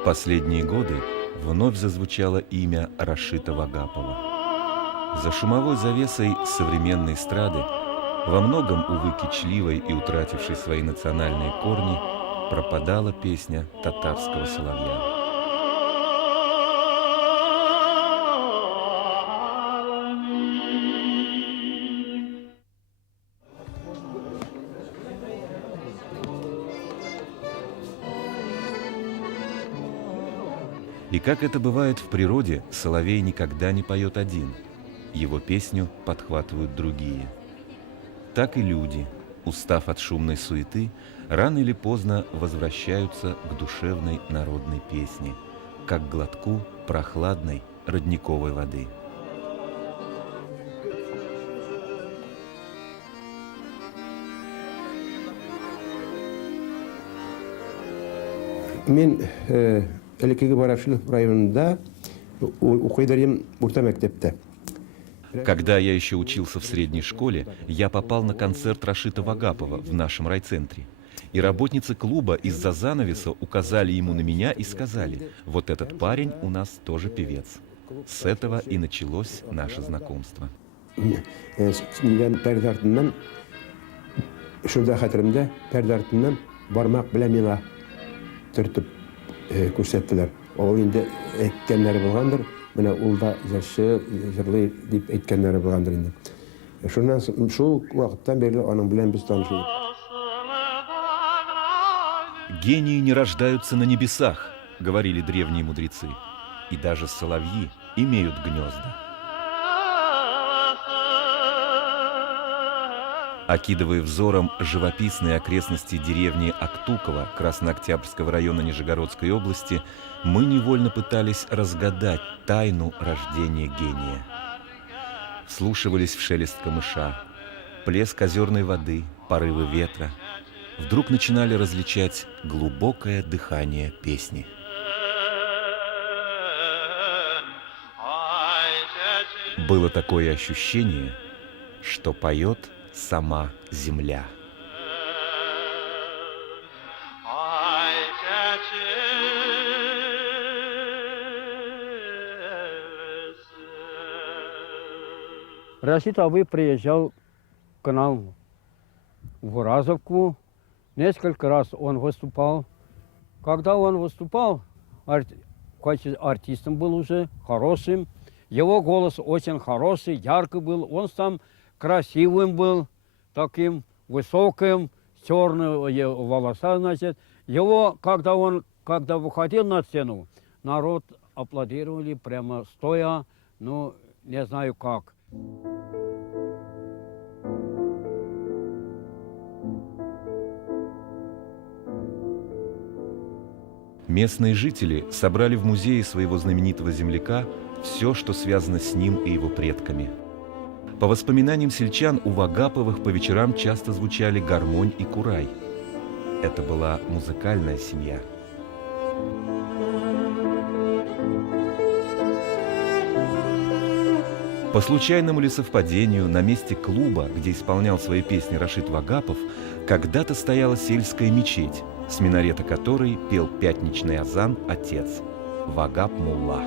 В последние годы вновь зазвучало имя Рашита Вагапова. За шумовой завесой современной эстрады, во многом, увы, кичливой и утратившей свои национальные корни, пропадала песня татарского соловья. И как это бывает в природе, соловей никогда не поет один. Его песню подхватывают другие. Так и люди, устав от шумной суеты, рано или поздно возвращаются к душевной народной песне, как к глотку прохладной родниковой воды. Элекеге Барашилов районында укыйдарым урта мектепте. Когда я еще учился в средней школе, я попал на концерт Рашита Вагапова в нашем райцентре. И работницы клуба из-за занавеса указали ему на меня и сказали: вот этот парень у нас тоже певец. С этого и началось наше знакомство. Перде артыннан, шунда хатırımda, перде артыннан бармак белән миңа төртүп күрсәттеләр. Ул инде әйткәннәре булгандыр. Менә ул да җырчы, җырлый дип әйткәннәре булгандыр инде. Шуннан шул вакыттан бери аның белән без танышабыз. Гении не рождаются на небесах, говорили древние мудрецы. И даже соловьи имеют гнезда. Окидывая взором живописные окрестности деревни Актуково Краснооктябрьского района Нижегородской области, мы невольно пытались разгадать тайну рождения гения. Вслушивались в шелест камыша, плеск озерной воды, порывы ветра. Вдруг начинали различать глубокое дыхание песни. Было такое ощущение, что поет сама земля. Рашид Абый приезжал к нам в Уразовку. Несколько раз он выступал. Когда он выступал, в качестве артистом был уже хорошим. Его голос очень хороший, яркий был. Он сам красивым был, таким высоким, черные волоса, значит. Его, когда выходил на сцену, народ аплодировали прямо стоя, ну, не знаю как. Местные жители собрали в музее своего знаменитого земляка все, что связано с ним и его предками. По воспоминаниям сельчан, у Вагаповых по вечерам часто звучали гармонь и курай. Это была музыкальная семья. По случайному ли совпадению, на месте клуба, где исполнял свои песни Рашид Вагапов, когда-то стояла сельская мечеть, с минарета которой пел пятничный азан отец Вагап Мулла.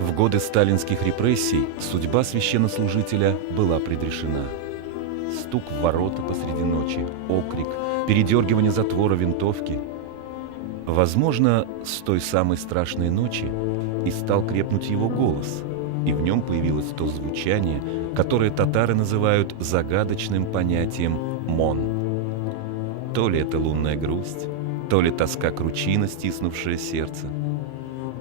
В годы сталинских репрессий судьба священнослужителя была предрешена. Стук в ворота посреди ночи, окрик, передергивание затвора винтовки. Возможно, с той самой страшной ночи и стал крепнуть его голос, и в нем появилось то звучание, которое татары называют загадочным понятием «мон». То ли это лунная грусть, то ли тоска кручина, стиснувшая сердце.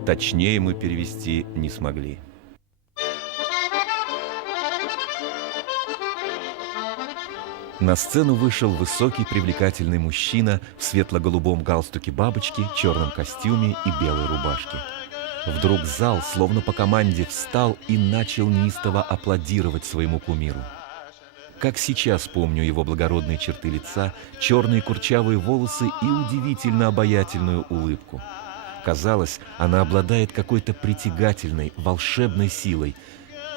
Точнее мы перевести не смогли. На сцену вышел высокий привлекательный мужчина в светло-голубом галстуке бабочки, черном костюме и белой рубашке. Вдруг зал, словно по команде, встал и начал неистово аплодировать своему кумиру. Как сейчас помню его благородные черты лица, черные курчавые волосы и удивительно обаятельную улыбку. Казалось, она обладает какой-то притягательной, волшебной силой.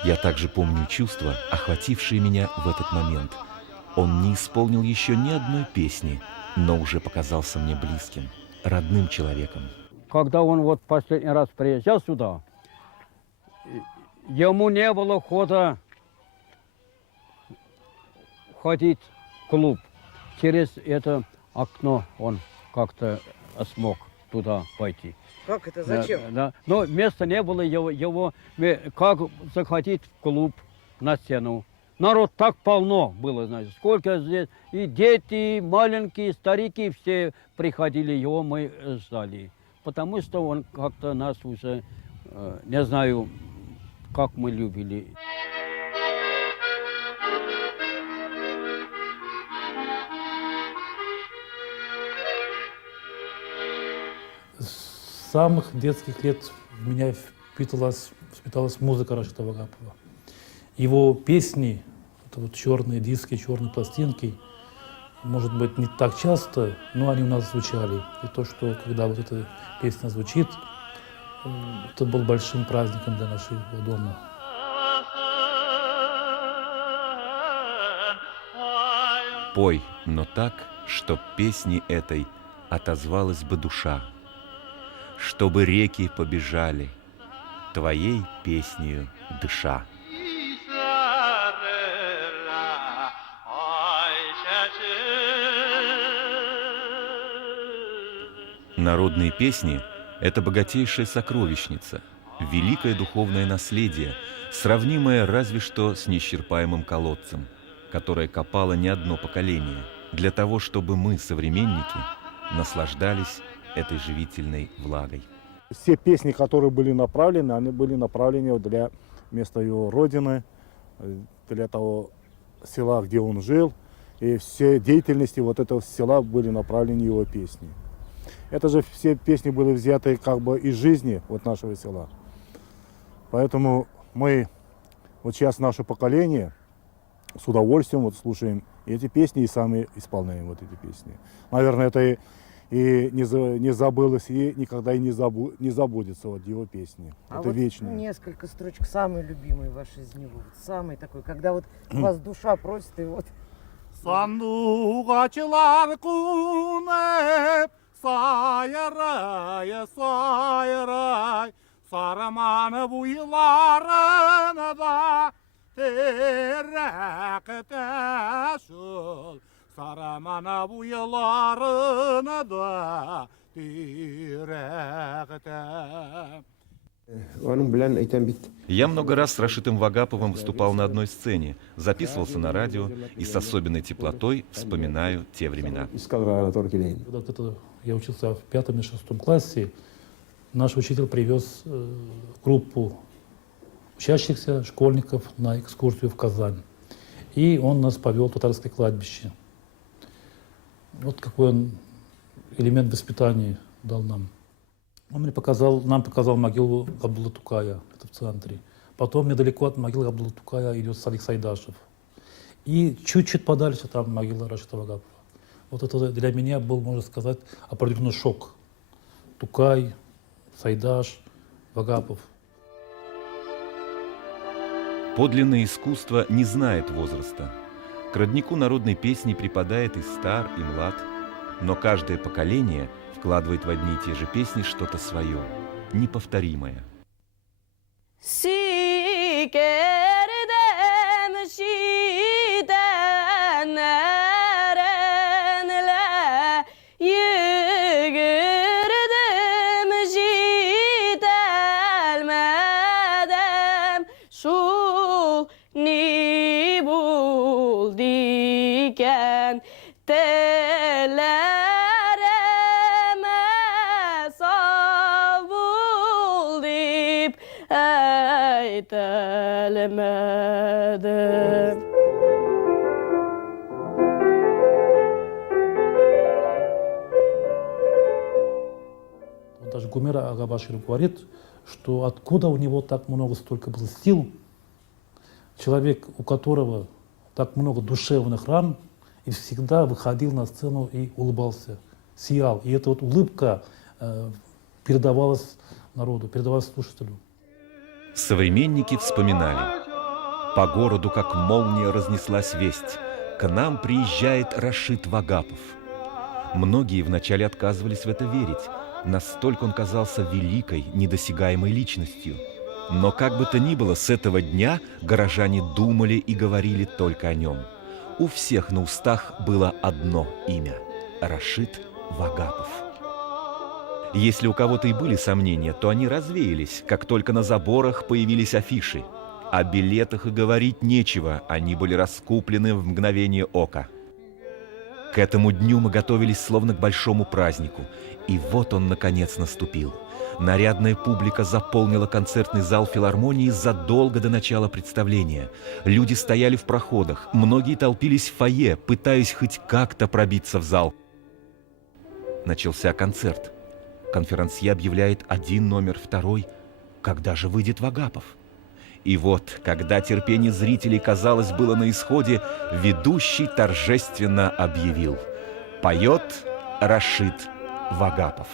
Я также помню чувства, охватившие меня в этот момент. Он не исполнил еще ни одной песни, но уже показался мне близким, родным человеком. Когда он вот последний раз приезжал сюда, ему не было хода ходить в клуб. Через это окно он как-то смог туда пойти. Как это? Зачем? Да. Но места не было как заходить в клуб на стену. Народ так полно было, значит, сколько здесь. И дети, и маленькие, старики, все приходили, его мы ждали. Потому что он как-то нас уже, не знаю, как мы любили. С самых детских лет в меня впиталась музыка Рашида Вагапова. Его песни, это вот черные диски, черные пластинки, может быть, не так часто, но они у нас звучали. И то, что когда вот эта песня звучит, это был большим праздником для нашего дома. Пой, но так, чтоб песни этой отозвалась бы душа, чтобы реки побежали, твоей песнею дыша. Народные песни – это богатейшая сокровищница, великое духовное наследие, сравнимое разве что с неисчерпаемым колодцем, которое копало не одно поколение, для того, чтобы мы, современники, наслаждались этой живительной влагой. Все песни, которые были направлены, они были направлены для места его родины, для того села, где он жил. И все деятельности вот этого села были направлены его песни. Это же все песни были взяты как бы из жизни вот нашего села. Поэтому мы, вот сейчас наше поколение, с удовольствием вот слушаем эти песни и сами исполняем вот эти песни. Наверное, это и не забылось, и никогда и не забудется вот его песни. А это вот вечное. несколько строчек, самый любимый ваш из него, вот самый такой, когда вот вас душа просит, и вот... Сандугачылар кунеп, сайрай, сайрай, сараманы буйларына да терәкәтә шул. Сараманы буйларына да терәкәтә. Оның белән әйтәм бит. Я много раз с Рашидом Вагаповым выступал на одной сцене, записывался на радио и с особенной теплотой вспоминаю те времена. Искалга туры киләйин. Когда я учился в 5 и 6 классе, наш учитель привез группу учащихся, школьников на экскурсию в Казань. И он нас повел в татарское кладбище. Вот какой он элемент воспитания дал нам. Он нам показал могилу Абдулла Тукая, это в центре. Потом недалеко от могилы Абдулла Тукая идет Салих Сайдашев. И чуть-чуть подальше там могила Рашида Вагапова. Вот это для меня был, можно сказать, определенный шок. Тукай, Сайдаш, Вагапов. Подлинное искусство не знает возраста. К роднику народной песни припадает и стар, и млад. Но каждое поколение вкладывает в одни и те же песни что-то свое, неповторимое. Даже Гумера Агабаширов говорит, что откуда у него так много, столько было сил, человек, у которого так много душевных ран, и всегда выходил на сцену и улыбался, сиял. И эта вот улыбка передавалась народу, передавалась слушателю. Современники вспоминали. По городу, как молния, разнеслась весть. К нам приезжает Рашид Вагапов. Многие вначале отказывались в это верить. Настолько он казался великой, недосягаемой личностью. Но как бы то ни было, с этого дня горожане думали и говорили только о нем. У всех на устах было одно имя – Рашид Вагапов. Если у кого-то и были сомнения, то они развеялись, как только на заборах появились афиши. О билетах и говорить нечего, они были раскуплены в мгновение ока. К этому дню мы готовились словно к большому празднику, и вот он, наконец, наступил. Нарядная публика заполнила концертный зал филармонии задолго до начала представления. Люди стояли в проходах, многие толпились в фойе, пытаясь хоть как-то пробиться в зал. Начался концерт. Конферансье объявляет один номер, второй. Когда же выйдет Вагапов? И вот, когда терпение зрителей, казалось, было на исходе, ведущий торжественно объявил: поет Рашид Вагапов.